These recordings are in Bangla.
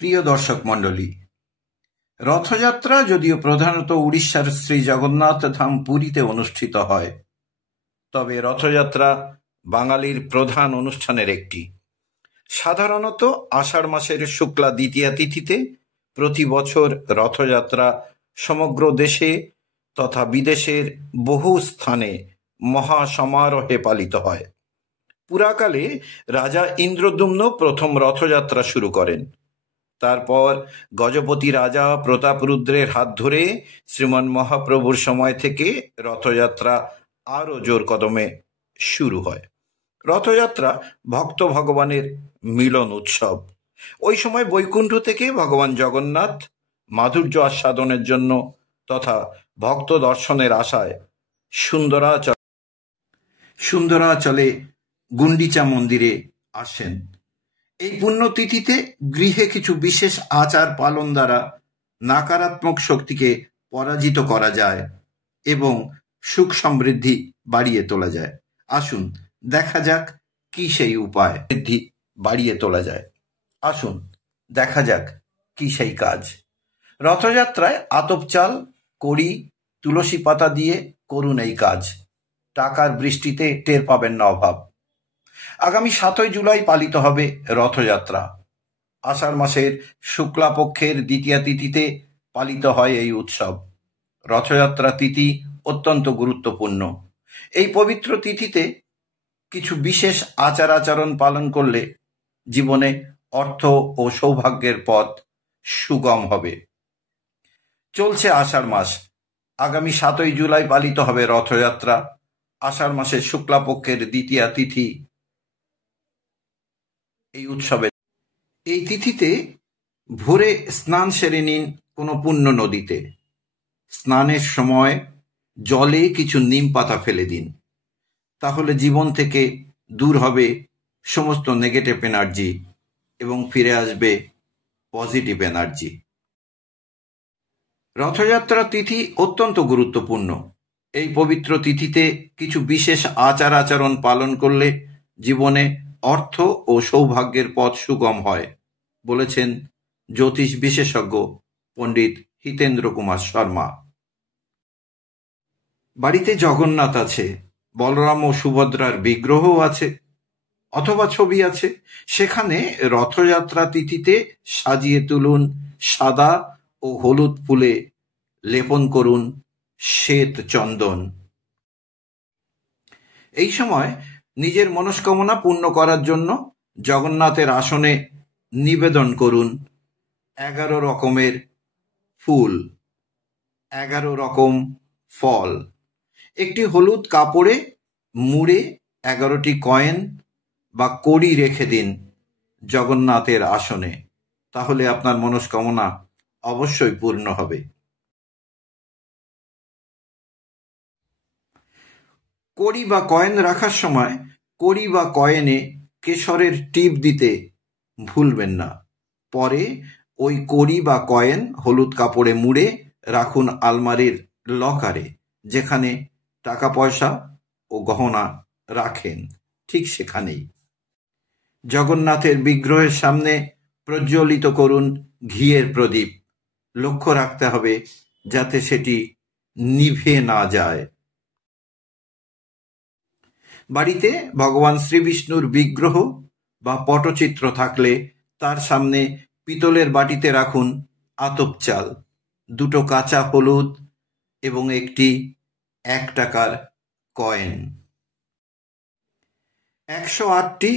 প্রিয় দর্শক মণ্ডলী, রথযাত্রা যদিও প্রধানত উড়িষ্যার শ্রী জগন্নাথ ধাম পুরীতে অনুষ্ঠিত হয়, তবে রথযাত্রা বাঙালির প্রধান অনুষ্ঠানের একটি। সাধারণত আষাঢ় মাসের শুক্লা দ্বিতীয়া তিথিতে প্রতি বছর রথযাত্রা সমগ্র দেশে তথা বিদেশের বহু স্থানে মহা সমারোহে পালিত হয়। পুরাকালে রাজা ইন্দ্রদ্যুম্ন প্রথম রথযাত্রা শুরু করেন। তারপর গজপতি রাজা প্রতাপরুদ্রের হাত ধরে শ্রীমান মহাপ্রভুর সময় থেকে রথযাত্রা আরও জোর কদমে শুরু হয়। রথযাত্রা ভক্ত ভগবানের মিলন উৎসব। ওই সময় বৈকুণ্ঠ থেকে ভগবান জগন্নাথ মাধুর্য আস্বাদনের জন্য তথা ভক্ত দর্শনের আশায় সুন্দরাচলে গুন্ডিচা মন্দিরে আসেন। এই পুণ্যতিথিতে গৃহে কিছু বিশেষ আচার পালন দ্বারা নাকারাত্মক শক্তিকে পরাজিত করা যায় এবং সুখ সমৃদ্ধি বাড়িয়ে তোলা যায়। আসুন দেখা যাক কি সেই উপায় বৃদ্ধি বাড়িয়ে তোলা যায়। আসুন দেখা যাক কি সেই কাজ। রথযাত্রায় আতপ চাল, কড়ি, তুলসী পাতা দিয়ে করুন এই কাজ। টাকার বৃষ্টিতে টের পাবেন না অভাব। আগামী 7ই জুলাই পালিত হবে রথযাত্রা। আষাঢ় মাসের শুক্লাপক্ষের দ্বিতীয়া তিথিতে পালিত হয় এই উৎসব। রথযাত্রা তিথি অত্যন্ত গুরুত্বপূর্ণ। এই পবিত্র তিথিতে কিছু বিশেষ আচার আচরণ পালন করলে জীবনে অর্থ ও সৌভাগ্যের পথ সুগম হবে। চলছে আষাঢ় মাস। আগামী 7ই জুলাই পালিত হবে রথযাত্রা। আষাঢ় মাসের শুক্লাপক্ষের দ্বিতীয়া তিথি এই উৎসবের। এই তিথিতে ভোরে স্নান সেরে নিন কোনো পুণ্য নদীতে। স্নানের সময় জলে কিছু নিম পাতা ফেলে দিন। তাহলে জীবন থেকে দূর হবে সমস্ত নেগেটিভ এনার্জি এবং ফিরে আসবে পজিটিভ এনার্জি। রথযাত্রা তিথি অত্যন্ত গুরুত্বপূর্ণ। এই পবিত্র তিথিতে কিছু বিশেষ আচার আচরণ পালন করলে জীবনে অর্থ ও সৌভাগ্যের পথ সুগম হয়, বলেছেন জ্যোতিষ বিশেষজ্ঞ পণ্ডিত হিতেন্দ্র কুমার শর্মা। বাড়িতে জগন্নাথ আছে, বলরাম ও সুভদ্রার বিগ্রহও আছে অথবা ছবি আছে, সেখানে রথযাত্রা তিথিতে সাজিয়ে তুলুন সাদা ও হলুদ ফুলে লেপন করুন শ্বেত চন্দন। এই সময় নিজের মনস্কামনা পূর্ণ করার জন্য জগন্নাথের আসনে নিবেদন করুন 11 রকমের ফুল, 11 রকম ফল। একটি হলুদ কাপড়ে মুড়ে 11টি কয়েন বা কড়ি রেখে দিন জগন্নাথের আসনে। তাহলে আপনার মনস্কামনা অবশ্যই পূর্ণ হবে। কড়ি বা কয়েন রাখার সময় কড়ি বা কয়েনে কেশরের টিপ দিতে ভুলবেন না। পরে ওই কড়ি বা কয়েন হলুদ কাপড়ে মুড়ে রাখুন আলমারির লকারে, যেখানে টাকা পয়সা ও গহনা রাখেন, ঠিক সেখানেই। জগন্নাথের বিগ্রহের সামনে প্রজ্বলিত করুন ঘিয়ের প্রদীপ। লক্ষ্য রাখতে হবে যাতে সেটি নিভে না যায়। বাড়িতে ভগবান শ্রীবিষ্ণুর বিগ্রহ বা পটচিত্র থাকলে তার সামনে পিতলের বাটিতে রাখুন আতপ চাল, 2 কাঁচা হলুদ এবং একটি 1 টাকার কয়েন। 108টি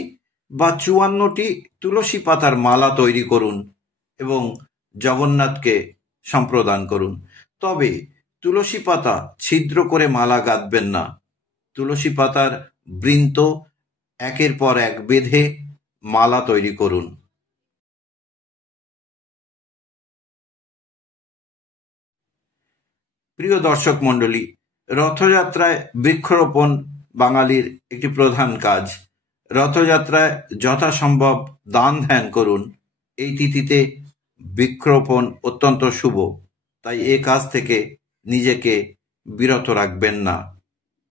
বা 54টি তুলসী পাতার মালা তৈরি করুন এবং জগন্নাথকে সম্প্রদান করুন। তবে তুলসী পাতা ছিদ্র করে মালা গাঁথবেন না। তুলসী পাতার বৃন্ত একের পর এক বেঁধে মালা তৈরি করুন। প্রিয় দর্শক মণ্ডলী, রথযাত্রায় বৃক্ষরোপণ বাঙালির একটি প্রধান কাজ। রথযাত্রায় যথাসম্ভব দান ধ্যান করুন। এই তিথিতে বৃক্ষরোপণ অত্যন্ত শুভ, তাই এ কাজ থেকে নিজেকে বিরত রাখবেন না।